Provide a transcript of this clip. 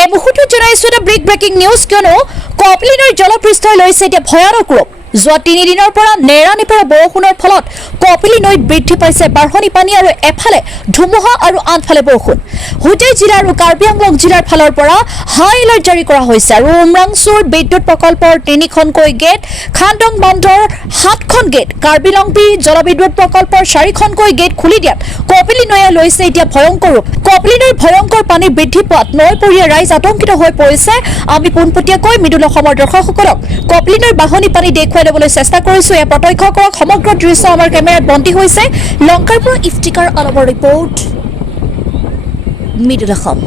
এই মুহূৰ্তত জনাইছো এটা ব্ৰেকিং নিউজ কিয়নো কপিলী নৈৰ জলপৃষ্ঠই লৈছে এতিয়া ভয়ানক ৰূপ যোৱা 3 দিনৰ পৰা নেৰানেপেৰা বৰষুণৰ ফলত কপিলী নৈত বৃদ্ধি পাইছে বাঢ়নি পানী আৰু এফালে ধুমুহা আৰু আনফালে বৰষুণ হুটেই জিলা আৰু কাৰ্বি আংলং জিলাৰ ফালৰ পৰা হাই এলাৰ্ট জাৰি কৰা হৈছে আৰু উমৰাংচুৰ বিদ্যুৎ প্ৰকল্পৰ 3খনকৈ গেট খান্দং বান্ধৰ 7খন গেট কাৰ্বি লংপি জলবিদ্যুৎ প্ৰকল্পৰ 4খনকৈ গেট খুলি দিয়াত কপিলী নৈয়ে লৈছে এতিয়া ভয়ংকৰ ৰূপ কপিলী নৈৰ ভয়ংকৰ পানী বৃদ্ধি পোৱাত নৈপৰীয়া ৰাইজ আতংকিত হৈ পৰিছে আমি পোনপটীয়াকৈ মৃদুল অসমৰ দৰ্শকসকলক কপিলী নৈৰ বাঢ়নি পানী দেখুৱাই দেবলৈ চেষ্টা কৰিছো এ প্ৰত্যক্ষ কৰক সমগ্ৰ দৃশ্য আমাৰ কেমেৰাত বন্দী হৈছে লংকাৰ পৰা ইফতিকাৰ আলমৰ ৰিপৰ্ট মৃদুল অসম